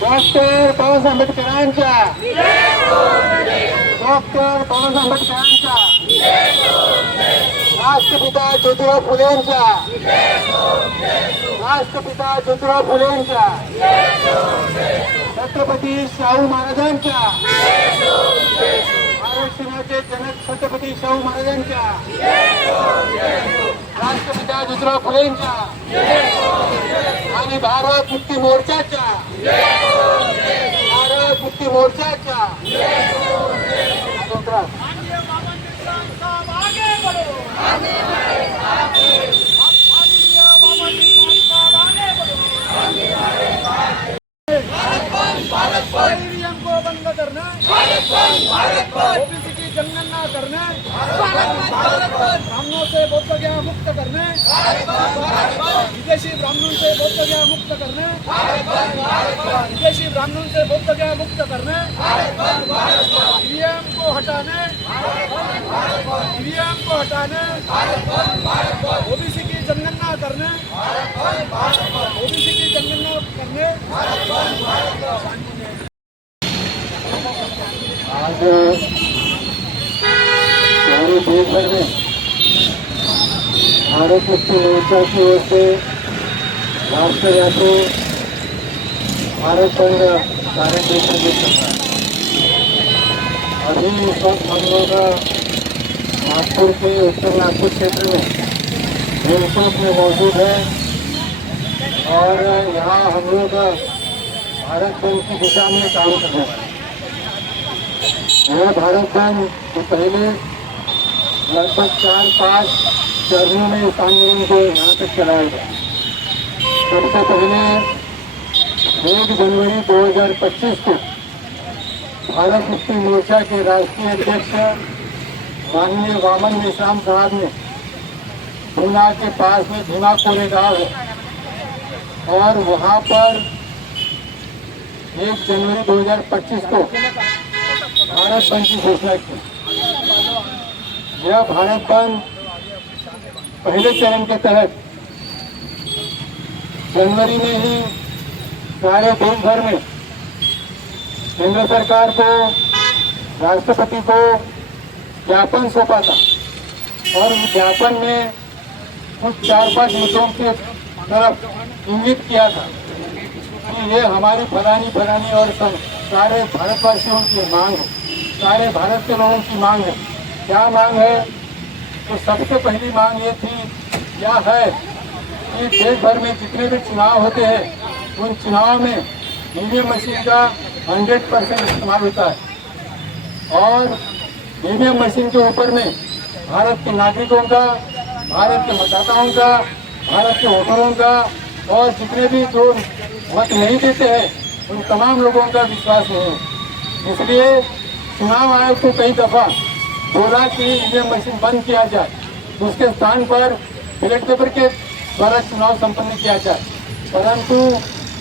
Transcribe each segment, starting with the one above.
Doctor Babasaheb आंबेडकरांच्या, doctor Babasaheb आंबेडकरांच्या, राष्ट्रपिता ज्योतिराव फुलेंच्या, राष्ट्रपिता ज्योतिराव फुलेंच्या, छत्रपती शाहू महाराजांच्या, आरक्षणाचे जनक छत्रपती शाहू महाराजांच्या, राष्ट्रपिता ज्योतिराव फुलेंच्या आणि भारत मुक्ती मोर्चाच्या, भारत मुक्ती मोर्चाच्या को बंद करना, ओबीसी की जनगणना करना, ब्राह्मणों से बौद्ध ज्ञान मुक्त करने, विदेशी ब्राह्मणों से बौद्ध ज्ञान मुक्त करने, विदेशी ब्राह्मणों से बौद्ध ज्ञान मुक्त करने, ईवीएम को हटाने, ईवीएम को हटाने, ओबीसी की जनगणना करने, ओबीसी की जनगणना करने। आज पूरे देश भर में भारत मुक्ति मोर्चा की ओर से राष्ट्रव्यापी भारत बंद कार्यक्रम में चल रहा है। अभी इस वक्त हम लोग नागपुर के उत्तर नागपुर क्षेत्र में देवचौक में मौजूद है और यहाँ हम लोग भारत बंद की दिशा में काम कर रहे हैं। यह भारत बंद तो पहले लगभग 4-5 चरणों में इस आंदोलन को यहाँ तक चलाया गया। सबसे पहले 1 जनवरी 2025 को भारत मुक्ति मोर्चा के राष्ट्रीय अध्यक्ष माननीय वामन मेश्राम साहब ने पूना के पास में भीमा कोरेगांव है और वहाँ पर 1 जनवरी 2025 को भारत बंद की घोषणा की। यह भारत बंद पहले चरण के तहत जनवरी में ही सारे देश भर में केंद्र सरकार को, राष्ट्रपति को ज्ञापन सौंपा था और ज्ञापन में कुछ 4-5 मुद्दों की तरफ इंगित किया था कि ये हमारी फलानी और सारे भारतवासियों की मांग है, सारे भारत के लोगों की मांग है। क्या मांग है? तो सबसे पहली मांग ये थी, क्या है कि देश भर में जितने भी चुनाव होते हैं उन चुनाव में ईवीएम मशीन का 100% इस्तेमाल होता है और ईवीएम मशीन के ऊपर में भारत के नागरिकों का, भारत के मतदाताओं का, भारत के वोटरों का और जितने भी जो मत नहीं देते हैं उन तमाम लोगों का विश्वास नहीं है। इसलिए चुनाव आयोग को कई दफा बोला कि ईवीएम मशीन बंद किया जाए, उसके स्थान पर बैलेट पेपर के द्वारा चुनाव संपन्न किया जाए, परंतु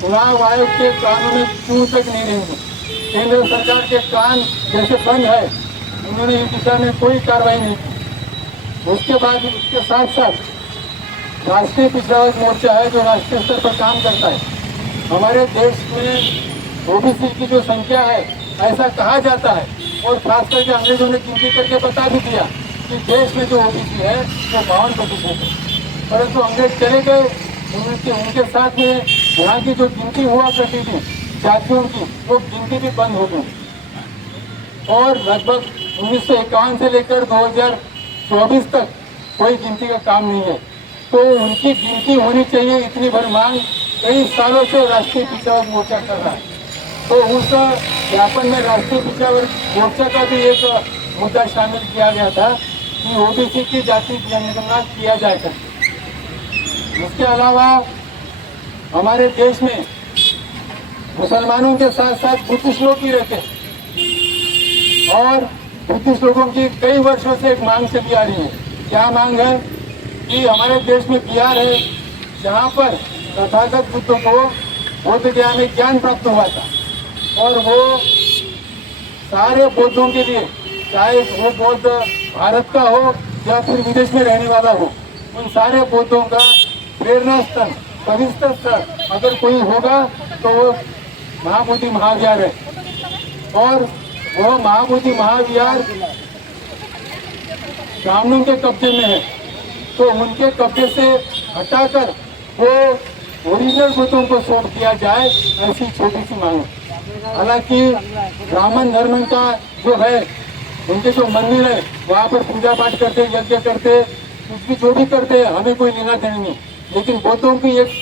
चुनाव आयोग के कानों में क्यों तक नहीं रहेंगे। केंद्र सरकार के कान जैसे बंद है, उन्होंने इस दिशा में कोई कार्रवाई नहीं की। उसके बाद उसके साथ साथ राष्ट्रीय पिछड़ा वर्ग मोर्चा है जो राष्ट्रीय स्तर पर काम करता है। हमारे देश में ओबीसी की जो संख्या है, ऐसा कहा जाता है और खास करके अंग्रेजों ने गिनती करके बता भी दिया कि देश में जो ओबीसी है वो 52% है, परंतु अंग्रेज चले गए, उनके साथ में यहाँ की जो गिनती हुआ करती थी जातियों की, वो गिनती भी बंद हो गई और लगभग 1951 से लेकर 2024 तक कोई गिनती का काम नहीं है। तो उनकी गिनती होनी चाहिए, इतनी भर मांग कई सालों से राष्ट्रीय पिछड़ा वर्ग मोर्चा कर रहा है। तो उस ज्ञापन में राष्ट्रीय पिछड़ा वर्ग मोर्चा का भी एक मुद्दा शामिल किया गया था कि ओबीसी की जाति जनगणना किया जाए करके। इसके अलावा हमारे देश में मुसलमानों के साथ साथ बुद्धिस्ट लोग भी रहते हैं और बुद्धिस्ट लोगों की कई वर्षों से एक मांग चली आ रही है। क्या मांग है कि हमारे देश में बिहार है जहाँ पर तथागत बुद्ध को बौद्ध ज्ञान में ज्ञान प्राप्त हुआ था और वो सारे बौद्धों के लिए, चाहे वो बौद्ध भारत का हो या फिर विदेश में रहने वाला हो, उन सारे बौद्धों का प्रेरणा स्थल, पवित्र स्थल अगर कोई होगा तो वो महाबोधि महाविहार है और वो महाबोधि महाविहार ब्राह्मणों के कब्जे में है, तो उनके कब्जे से हटाकर वो ओरिजिनल बुद्धों को सौंप दिया जाए, ऐसी छोटी सी मांग है। हालांकि ब्राह्मण धर्म का जो है, उनके जो मंदिर है वहाँ पर पूजा पाठ करते, यज्ञ करते, कुछ भी जो भी करते हैं, हमें कोई लेना देना नहीं। लेकिन बौद्धों की एक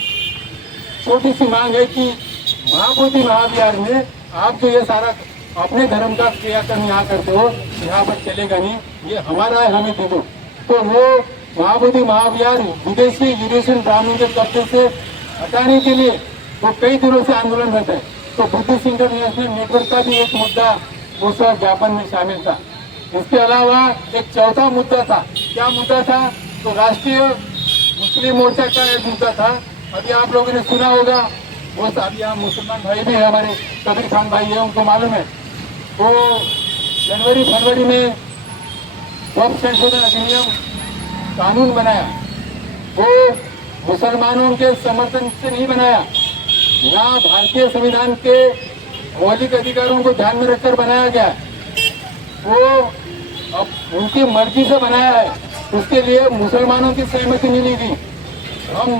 छोटी सी मांग है कि महाबोधि महाविहार में आप जो ये सारा अपने धर्म का क्रियाक्रम यहाँ करते हो, यहाँ पर चलेगा नहीं, ये हमारा है, हमें दे दो। तो वो महाबोधि महाविहार विदेशी यूरेशियन ब्राह्मणों के कब्जे से हटाने के लिए वो कई दिनों से आंदोलन रहता है। तो बुद्धिस्ट इंटरनेशनल नेटवर्क का भी एक मुद्दा उस ज्ञापन में शामिल था। इसके अलावा एक चौथा मुद्दा था। क्या मुद्दा था? तो राष्ट्रीय मुस्लिम मोर्चा का एक मुद्दा था। अभी आप लोगों ने सुना होगा, वो अभी यहाँ मुसलमान भाई भी है, हमारे कबीर खान भाई है, उनको मालूम है। तो जनवरी फरवरी में वक्फ संशोधन अधिनियम कानून बनाया, वो मुसलमानों के समर्थन से नहीं बनाया, ना भारतीय संविधान के मौलिक अधिकारों को ध्यान में रखकर बनाया गया, वो अब उनकी मर्जी से बनाया है। उसके लिए मुसलमानों की सहमति नहीं ली थी।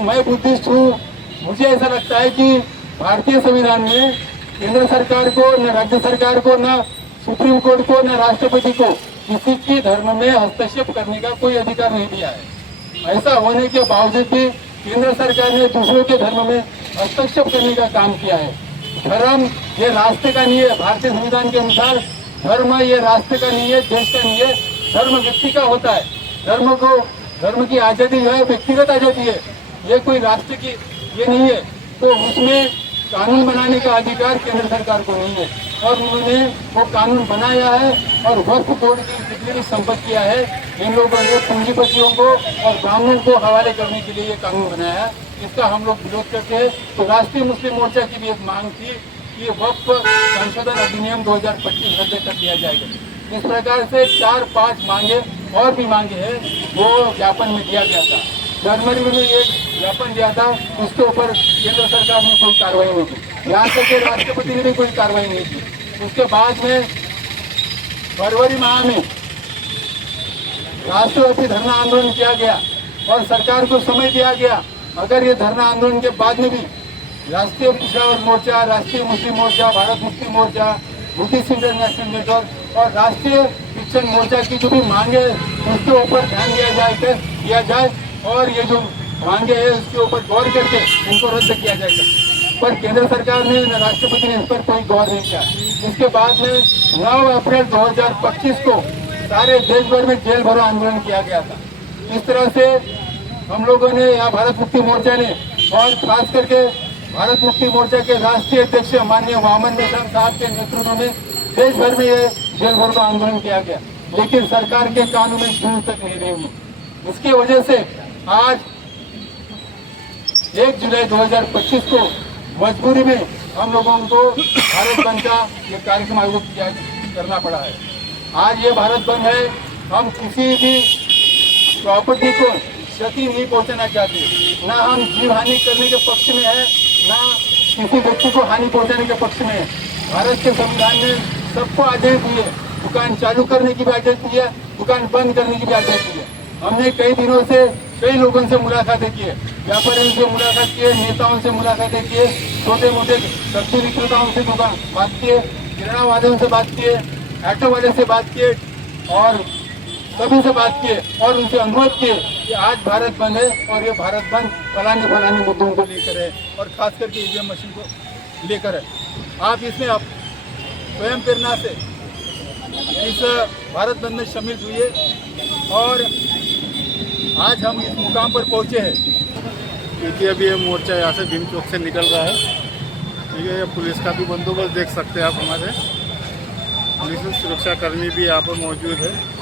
मैं बुद्धिस्ट हूँ, मुझे ऐसा लगता है कि भारतीय संविधान में केंद्र सरकार को, न राज्य सरकार को, न सुप्रीम कोर्ट को, न राष्ट्रपति को किसी के धर्म में हस्तक्षेप करने का कोई अधिकार नहीं दिया है। ऐसा होने के बावजूद भी केंद्र सरकार ने दूसरों के धर्म में हस्तक्षेप करने का काम किया है। धर्म ये रास्ते का नहीं है। भारतीय संविधान के अनुसार धर्म ये रास्ते का नहीं है, देश का नहीं है, धर्म व्यक्ति का होता है। धर्म की आजादी जो है व्यक्तिगत आजादी है, ये कोई राष्ट्र की ये नहीं है। तो उसमें कानून बनाने का अधिकार केंद्र सरकार को नहीं है, और उन्होंने वो कानून बनाया है और वक्फ बोर्ड की जितनी भी संपत्तियां है, इन लोगों ने पूंजीपतियों को और ब्राह्मणों को हवाले करने के लिए ये कानून बनाया है। इसका हम लोग विरोध करते हैं। तो राष्ट्रीय मुस्लिम मोर्चा की भी एक मांग थी कि वक्फ संशोधन अधिनियम 2025 रद्द कर दिया जाएगा। इस प्रकार से 4-5 मांगे और भी मांगे हैं, वो ज्ञापन में दिया गया था। जनवरी में एक ज्ञापन दिया था, उसके ऊपर केंद्र सरकार ने कोई कार्रवाई नहीं की, यहाँ तक कि राष्ट्रपति ने भी कोई कार्रवाई नहीं की। उसके बाद में फरवरी माह में राष्ट्रव्यापी धरना आंदोलन किया गया और सरकार को समय दिया गया, अगर ये धरना आंदोलन के बाद में भी राष्ट्रीय पिछड़ा वर्ग मोर्चा, राष्ट्रीय मुस्लिम मोर्चा, Bharat Mukti Morcha, Buddhist international network और राष्ट्रीय शिक्षण मोर्चा की जो भी मांगे उसके ऊपर ध्यान दिया जाए और ये जो मांगे हैं उसके ऊपर गौर करके इनको रद्द किया जाएगा। पर केंद्र सरकार ने, राष्ट्रपति ने इस पर कोई गौर नहीं किया। इसके बाद में 9 अप्रैल 2025 को सारे देश भर में जेल भरो आंदोलन किया गया था। इस तरह से हम लोगों ने, यहाँ भारत मुक्ति मोर्चा ने और खास करके भारत मुक्ति मोर्चा के राष्ट्रीय अध्यक्ष माननीय वामन नेता साहब के नेतृत्व में देश भर में ये जेल भरो आंदोलन किया गया, लेकिन सरकार के कानों में दूर तक नहीं रहेंगी। इसकी वजह से आज 1 जुलाई 2025 को मजबूरी में हम लोगों को भारत बंद का ये कार्यक्रम आयोजित करना पड़ा है। आज ये भारत बंद है, हम किसी भी प्रॉपर्टी को क्षति नहीं पहुंचाना चाहते, ना हम जीव हानि करने के पक्ष में है, ना किसी व्यक्ति को हानि पहुंचाने के पक्ष में है। भारत के संविधान ने सबको आजादी दी है, दुकान चालू करने की भी आजादी दी है, दुकान बंद करने की भी आजादी दी है। हमने कई दिनों से कई लोगों से मुलाकातें की है, व्यापारियों से मुलाकात की है, नेताओं से मुलाकातें की है, छोटे मोटे सब्जी विक्रेताओं से बात की है, किराना वालों से बात की है, ऑटो वाले से बात की है और सभी से बात की है और उनसे अनुरोध किए कि आज भारत बंद है और ये भारत बंद फलाने मुद्दों को लेकर है और खास करके ईवीएम मशीन को लेकर है। आप इसमें आप स्वयं प्रेरणा से इस भारत बंद में शामिल हुए और आज हम इस मुकाम पर पहुंचे हैं क्योंकि अभी ये मोर्चा यहाँ से भीम चौक से निकल रहा है। ठीक है, पुलिस का भी बंदोबस्त देख सकते हैं आप, हमारे पुलिस सुरक्षा कर्मी भी यहाँ पर मौजूद है।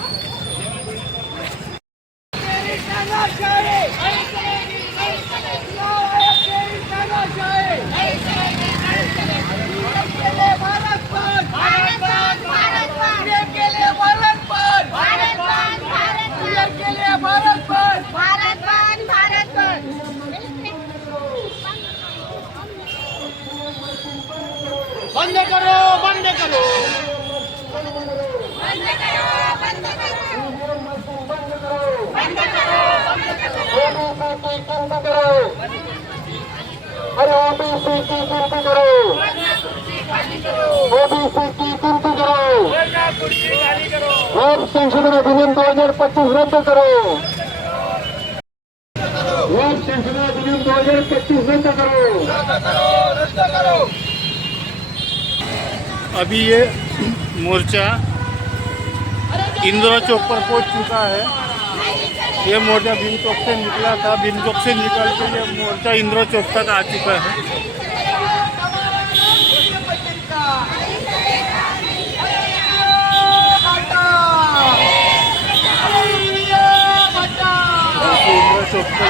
बंद करो, बंद करो। अरे ओबीसी की गिनती करो, ओबीसी की गिनती करो, लोक संशोधन अधिनियम 2025 रद्द करो, लोक संशोधन अधिनियम 2025 रद्द करो। अभी ये मोर्चा इंदिरा चौक पर पहुंच चुका है। ये मोर्चा बिन चौक से निकला था, बिन चौक से निकल के ये मोर्चा इंदिरा चौक तक आ चुका है। इंदिरा चौक पर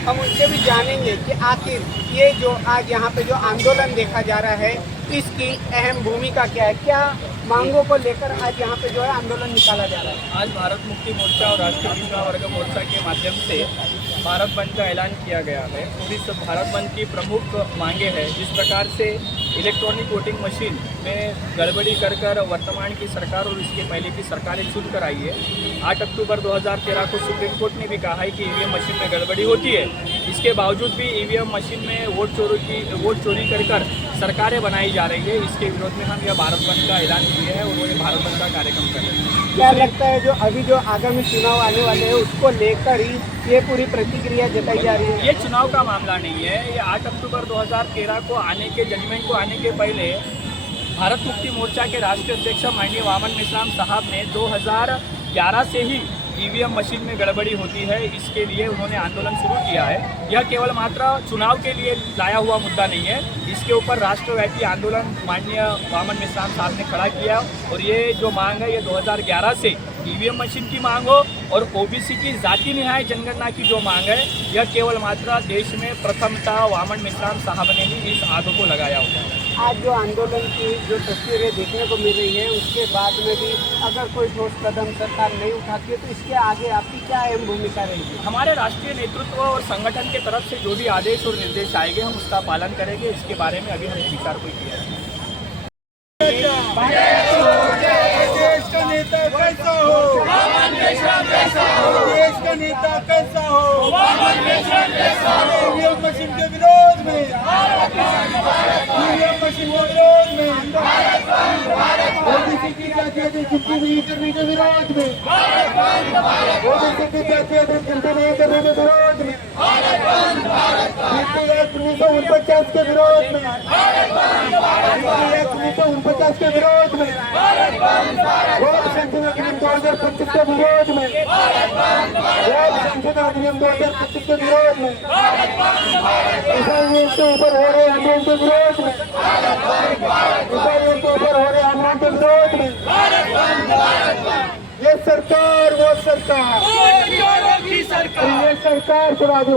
हम उनसे भी जानेंगे कि आखिर ये जो आज यहाँ पे जो आंदोलन देखा जा रहा है इसकी अहम भूमिका क्या है, क्या मांगों को लेकर आज यहाँ पे जो है आंदोलन निकाला जा रहा है। आज भारत मुक्ति मोर्चा और राष्ट्रीय पिछड़ा वर्ग मोर्चा के माध्यम से भारत बंद का ऐलान किया गया है और इस भारत बंद की प्रमुख मांगे हैं जिस प्रकार से इलेक्ट्रॉनिक वोटिंग मशीन में गड़बड़ी कर वर्तमान की सरकार और इसके पहले की सरकारें चुन कर आई है। 8 अक्टूबर 2013 को सुप्रीम कोर्ट ने भी कहा है कि ईवीएम मशीन में गड़बड़ी होती है। इसके बावजूद भी ईवीएम मशीन में वोट चोरी कर सरकारें बनाई जा रही है। इसके विरोध में हम यह भारत बंद का ऐलान किए हैं और वो ये भारत बंद का कार्यक्रम कर रहे हैं। क्या लगता है जो अभी जो आगामी चुनाव आने वाले हैं उसको लेकर ही ये पूरी प्रतिक्रिया जताई जा रही है? ये चुनाव का मामला नहीं है। ये 8 अक्टूबर 2013 को आने के जजमेंट को आने के पहले भारत मुक्ति मोर्चा के राष्ट्रीय अध्यक्ष माननीय वामन मिश्राम साहब ने 2011 से ही ईवीएम मशीन में गड़बड़ी होती है, इसके लिए उन्होंने आंदोलन शुरू किया है। यह केवल मात्र चुनाव के लिए लाया हुआ मुद्दा नहीं है, इसके ऊपर राष्ट्रव्यापी आंदोलन माननीय वामन मिश्राम साहब ने खड़ा किया और ये जो मांग है ये 2011 से ईवीएम मशीन की मांग हो और ओबीसी की जाति निहाय जनगणना की जो मांग है यह केवल मात्र देश में प्रथमतः वामन मिश्राम साहब ने ही इस आग को लगाया हुआ है। आज जो आंदोलन की जो तस्वीरें देखने को मिल रही है उसके बाद में भी अगर कोई ठोस कदम सरकार नहीं उठाती है तो इसके आगे आपकी क्या अहम भूमिका रहेगी? हमारे राष्ट्रीय नेतृत्व और संगठन के तरफ से जो भी आदेश और निर्देश आएंगे हम उसका पालन करेंगे। इसके बारे में अभी हमने विचार कोई किया है। देश का नेता कैसा हो, देश का नेता कैसा हो, ईवीएम मशीन के विरोध में, ईवीएम मशीन के विरोध में, ओबीसी की जातीय गिनती नहीं करने के विरोध में, ओबीसी की जातीय गिनती नहीं करने के विरोध में, नीति एक्ट 1949 के विरोध में, नीति एक्ट 1949 के विरोध में, लोक संशोधन अधिनियम 2025 के विरोध में, लोक संशोधन अधिनियम 2025 के विरोध में, ईसाइयों के ऊपर हो रहे आंदोलन के विरोध में, ईसाइयों के ऊपर हो रहे आंदोलन के विरोध में, ये सरकार वो सरकार, ये सरकार चला दो।